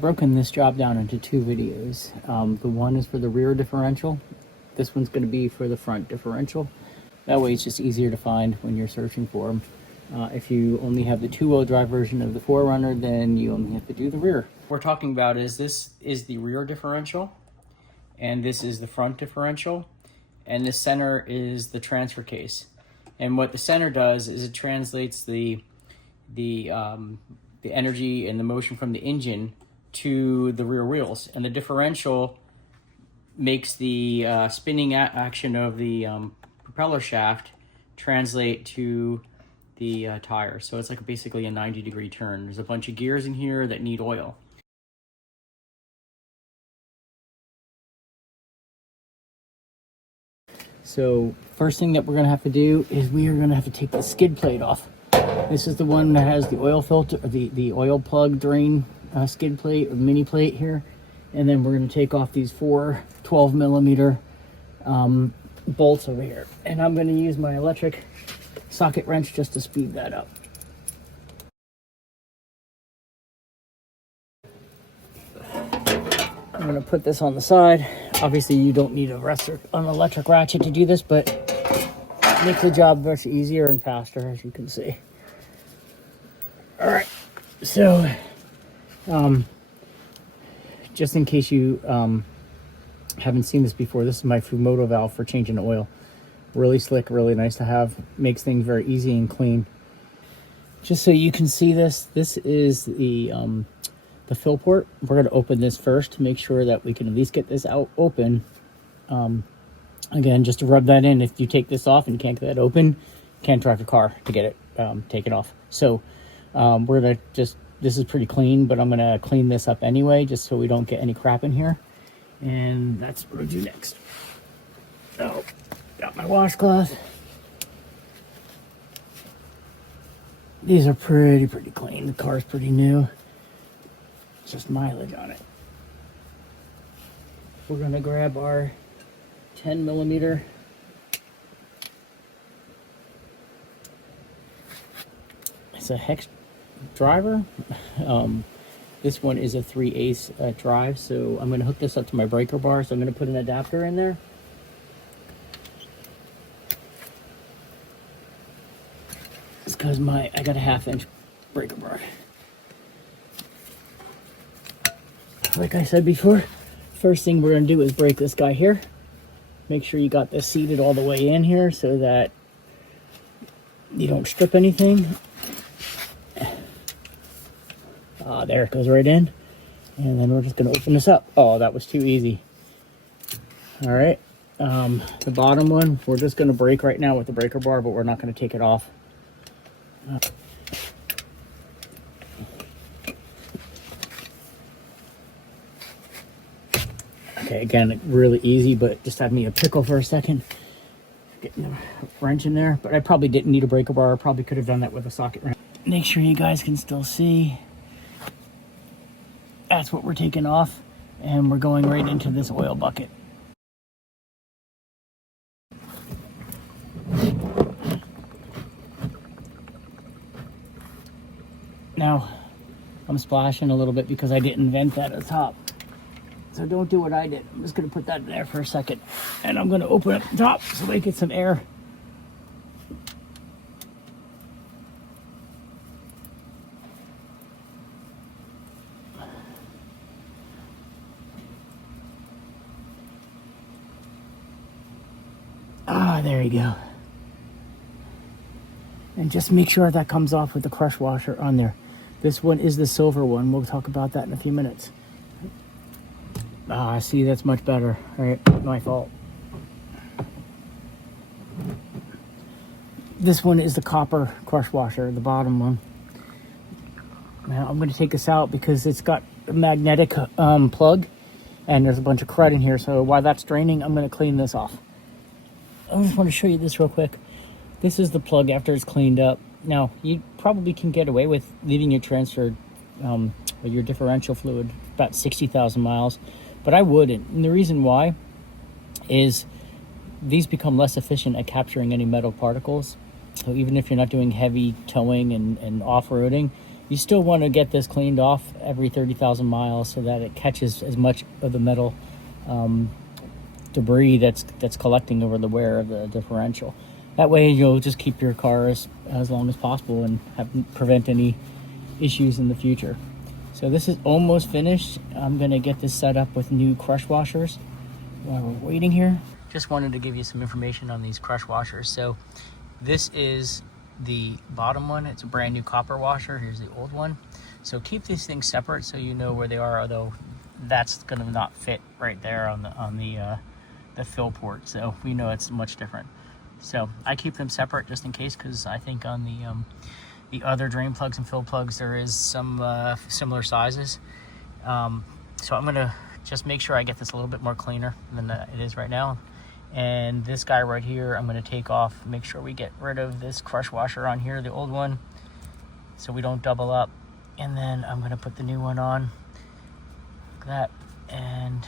I've broken this job down into two videos. The one is for the rear differential. This one's going to be for the front differential. That way it's just easier to find when you're searching for them. If you only have the two-wheel drive version of the 4Runner, then you only have to do the rear. What we're talking about is this is the rear differential, and this is the front differential, and the center is the transfer case. And what the center does is it translates the energy and the motion from the engine to the rear wheels, and the differential makes the spinning action of the propeller shaft translate to the tire. So it's like basically a 90-degree turn. There's a bunch of gears in here that need oil. So first thing that we're going to have to do is we are going to have to take the skid plate off. This is the one that has the oil filter, the oil plug drain skid plate or mini plate here. And then we're going to take off these four 12mm bolts over here. And I'm going to use my electric socket wrench just to speed that up. I'm going to put this on the side. Obviously you don't need an electric ratchet to do this, but it makes the job much easier and faster, as you can see. All right, so just in case you haven't seen this before, this is my Fumoto valve for changing oil. Really slick, really nice to have. Makes things very easy and clean. Just so you can see this, this is the fill port. We're going to open this first to make sure that we can at least get this out open. Again, just to rub that in. If you take this off and you can't get that open, you can't drive a car to get it taken off. So we're going to just, this is pretty clean, but I'm going to clean this up anyway, just so we don't get any crap in here. And that's what we'll do next. Oh, got my washcloth. These are pretty clean. The car's pretty new. It's just mileage on it. We're going to grab our 10mm it's a hex driver. This one is a 3/8 drive, so I'm going to hook this up to my breaker bar. So I'm going to put an adapter in there. It's because I got a 1/2-inch breaker bar. Like I said before, first thing we're going to do is break this guy here. Make sure you got this seated all the way in here so that you don't strip anything. There it goes right in. And then we're just going to open this up. Oh, that was too easy. All right. The bottom one, we're just going to break right now with the breaker bar, but we're not going to take it off. Okay, again, really easy, but just had me a pickle for a second. Getting a wrench in there, but I probably didn't need a breaker bar. I probably could have done that with a socket wrench. Make sure you guys can still see. That's what we're taking off, and we're going right into this oil bucket. Now, I'm splashing a little bit because I didn't vent that at the top. So don't do what I did. I'm just going to put that in there for a second. And I'm going to open up the top so they get some air. There you go. And just make sure that comes off with the crush washer on there. This one is the silver one. We'll talk about that in a few minutes. See, that's much better. All right, my fault. This one is the copper crush washer, the bottom one. Now I'm going to take this out because it's got a magnetic plug, and there's a bunch of crud in here. So while that's draining, I'm going to clean this off. I just want to show you this real quick. This is the plug after it's cleaned up. Now, you probably can get away with leaving your transfer, your differential fluid about 60,000 miles, but I wouldn't. And the reason why is these become less efficient at capturing any metal particles. So even if you're not doing heavy towing and off-roading, You still want to get this cleaned off every 30,000 miles so that it catches as much of the metal debris that's collecting over the wear of the differential. That way you'll just keep your car as long as possible and prevent any issues in the future. So this is almost finished. I'm going to get this set up with new crush washers while we're waiting here. Just wanted to give you some information on these crush washers. So this is the bottom one. It's a brand new copper washer. Here's the old one. So keep these things separate so you know where they are, although that's going to not fit right there on the fill port. So we know it's much different. So I keep them separate just in case, because I think on the other drain plugs and fill plugs there is some similar sizes. So I'm gonna just make sure I get this a little bit more cleaner than it is right now. And this guy right here, I'm going to take off, make sure we get rid of this crush washer on here, the old one, so we don't double up. And then I'm going to put the new one on, like that. And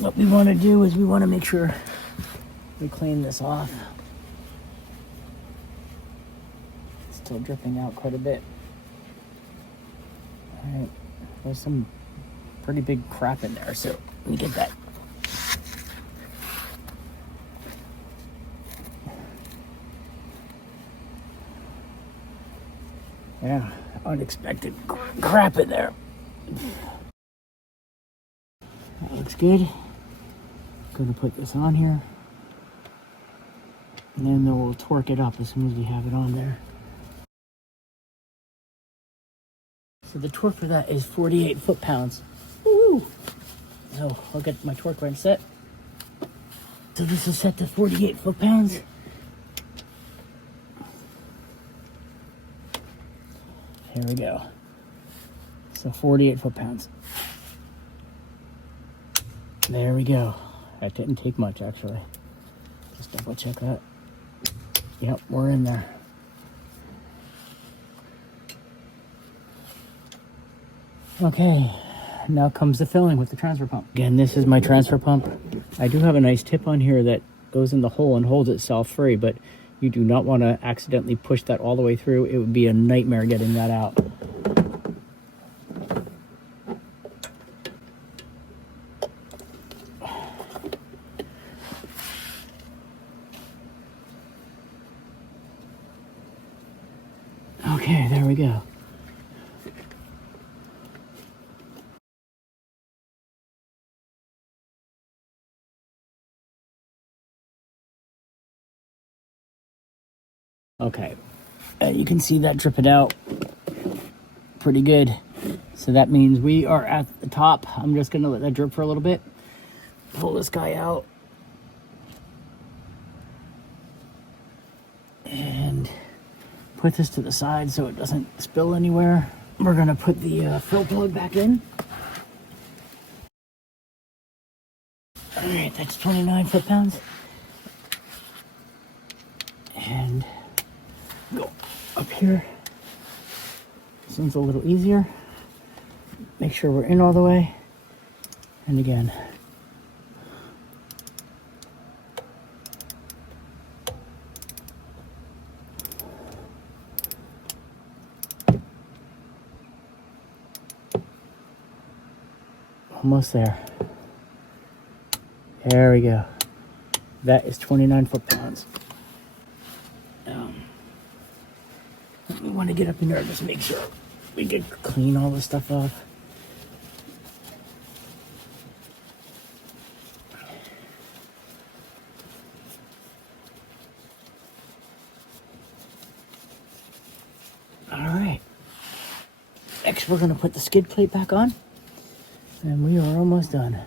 what we want to do is we want to make sure we clean this off. It's still dripping out quite a bit. All right, there's some pretty big crap in there, so let me get that. Yeah, unexpected crap in there. That looks good. I'm going to put this on here. And then we'll torque it up as soon as we have it on there. So the torque for that is 48 foot-pounds. Woo! So I'll get my torque wrench set. So this is set to 48 foot-pounds. Here we go. So 48 foot-pounds. There we go. That didn't take much, actually. Just double check that. Yep, we're in there. Okay, now comes the filling with the transfer pump. Again, this is my transfer pump. I do have a nice tip on here that goes in the hole and holds itself free, but you do not want to accidentally push that all the way through. It would be a nightmare getting that out. Okay, there we go. Okay, you can see that dripping out pretty good. So that means we are at the top. I'm just gonna let that drip for a little bit. Pull this guy out. And put this to the side so it doesn't spill anywhere. We're gonna put the fill plug back in. All right, that's 29 foot-pounds. And go up here. This one's a little easier. Make sure we're in all the way. And again. Almost there. There we go. That is 29 foot-pounds. We want to get up in there and just make sure we can clean all this stuff off. All right. Next, we're going to put the skid plate back on, and we are almost done.